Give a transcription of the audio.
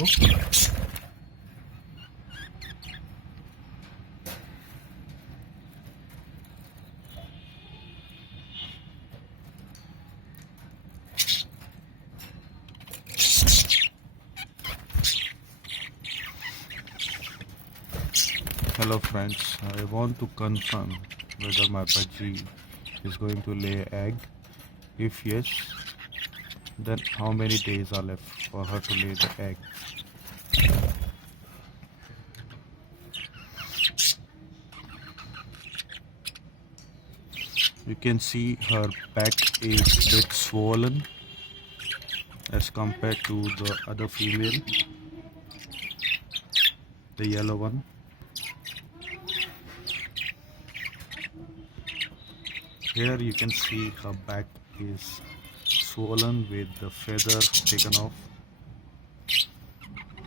also. Hello friends, I want to confirm whether my budgie is going to lay egg. If yes, then how many days are left for her to lay the egg? You can see her back is a bit swollen as compared to the other female, the yellow one. Here you can see her back is swollen with the feather taken off.